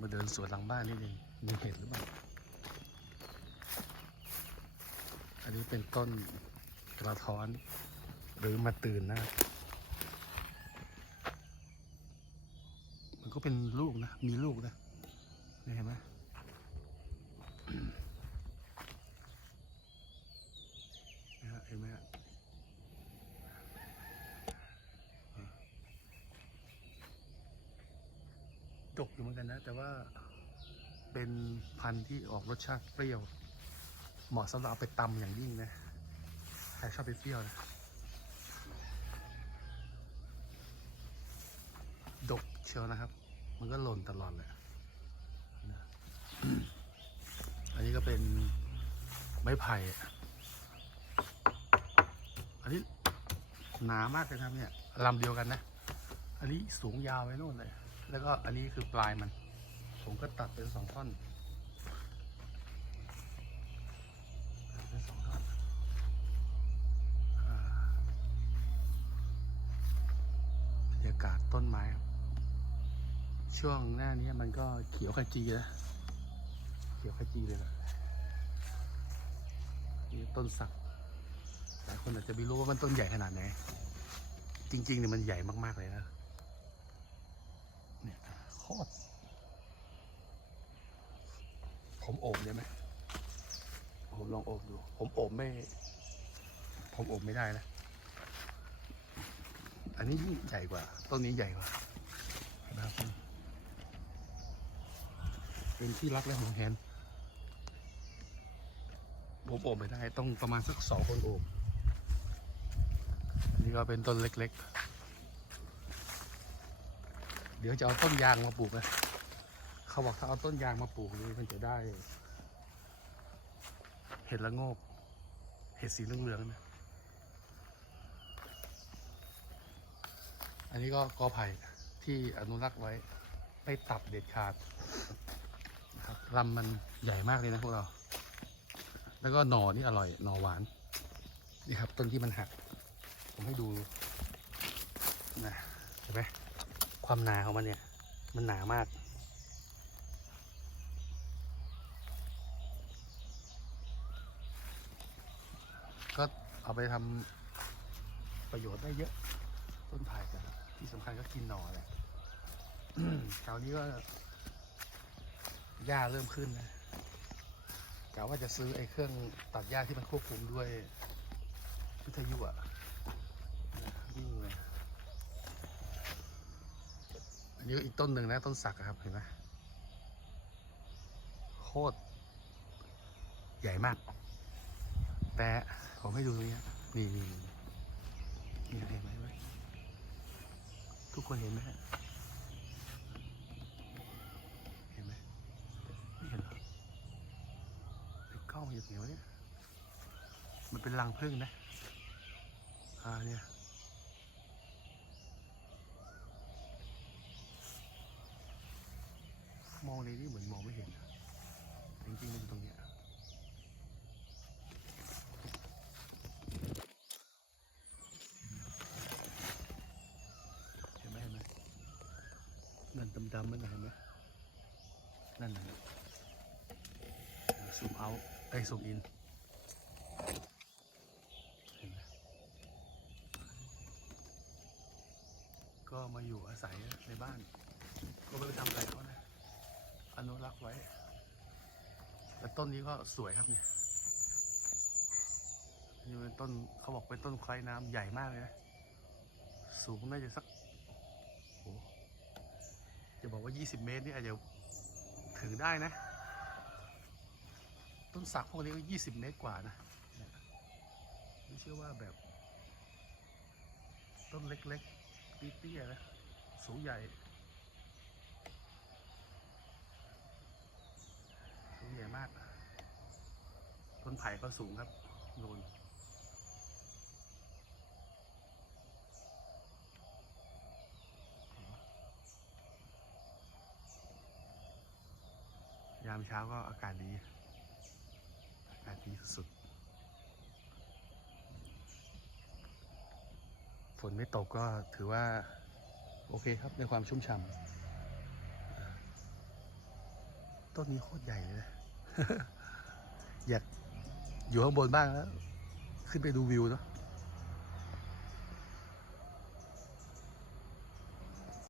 มาเดินสวนหลังบ้านนี่เองมีเห็ดหรือเปล่า อันนี้เป็นต้นกระท้อน หรือมาตื่นนะ มันก็เป็นลูกนะ มีลูกนะเห็นไหม นะฮะเห็นไหมฮะ ดกอยู่เหมือนกันนะ แต่ว่าเป็นพันธุ์ที่ออกรสชาติเปรี้ยว เหมาะสำหรับเอาไปตำอย่างยิ่งนะใครชอบไปเปรี้ยวนะดกเชียวนะครับ มันก็หล่นตลอดเลยนะอันนี้ก็เป็นไม้ไผ่อะอันนี้หนามากเลยครับเนี่ยลำเดียวกันนะ อันนี้สูงยาวไปโน่นเลย แล้วก็อันนี้คือปลายมัน ผมก็ตัดเป็นสองท่อนเป็นสองท่อนบรรยากาศต้นไม้ช่วงหน้านี้มันก็เขียวขจีนะเขียวขจีเลยนะนี่ต้นสักหลายคนอาจจะไม่รู้ว่ามันต้นใหญ่ขนาดไหน จริงๆเนี่ยมันใหญ่มากๆเลยนะ คตรผมโอบได้ไหมผมลองโอบดู ผมโอบไม่ ผมโอบไม่ได้นะ อันนี้ใหญ่กว่า ต้นนี้ใหญ่กว่านะครับเป็นที่รักและหวงแหนผมโอบไม่ได้ ต้องประมาณสักสองคนโอบ นี่ก็เป็นต้นเล็ก ๆ เดี๋ยวจะเอาต้นยางมาปลูกนะเขาบอกถ้าเอาต้นยางมาปลูกนี่มันจะได้ เห็ดละงกเห็ดสีเหลืองๆนะอันนี้ก็กอไผ่ที่อนุรักษ์ไว้ไม่ตัดเด็ดขาดนะครับลำมันใหญ่มากเลยนะพวกเรา แล้วก็หน่อนี่อร่อยหน่อหวานนี่ครับต้นที่มันหัก ผมให้ดูนะเห็นไหม ความหนาของมันเนี่ย มันหนามาก ก็เอาไปทำประโยชน์ได้เยอะ ต้นไผ่กันที่สำคัญก็กินหน่อเลยคราวนี้ก็หญ้าเริ่มขึ้นนะกะว่าจะซื้อไอ้เครื่องตัดหญ้าที่มันควบคุมด้วยวิทยุอะนะวิ่งเลย อันนี้ก็อีกต้นหนึ่งนะต้นสักครับเห็นไหมโคตรใหญ่มาก แต่ผมให้ดูตรงนี้นี่นี่นี่เห็นไหมทุกคนเห็นไหมเห็นไหมไม่เห็นเหรอไอ้กล้องอยู่ไหนวะเนี่ย มันเป็นรังผึ้งนะ อ่าเนี่ยม องเลยนี่เหมือนมองไม่เห็นนะจริงๆมันอยู่ตรงเนี้ยเห็นไหมเห็นไหมนั่นดำๆนั่นนะเห็นไหมนั่นน่ะซูมเอาไอ้ซูมอินก็มาอยู่อาศัยในบ้าน ก็ไม่ไปทำอะไรเขานะ อนุรักษ์ไว้ แต่ต้นนี้ก็สวยครับเนี่ยนี่เป็นต้นเขาบอกเป็นต้นคล้น้ำใหญ่มากเลยนะ สูงน่าจะสักโอ้จะบอกว่า 20 เมตรนี่อาจจะถึงได้นะ ต้นสักพวกนี้ก็ 20 เมตรกว่านะไม่เชื่อว่าแบบ ต้นเล็กๆเตี้ยๆนะ สูงใหญ่ สูงใหญ่ มากต้นไผ่ก็สูงครับโนนยามเช้าก็อากาศดี อากาศดีสุดฝนไม่ตกก็ถือว่า โอเคครับในความชุ่มฉ่ำต้นนี้โคตรใหญ่เลยนะ อยากอยู่ข้างบนบ้างแล้ว ขึ้นไปดูวิวเนาะ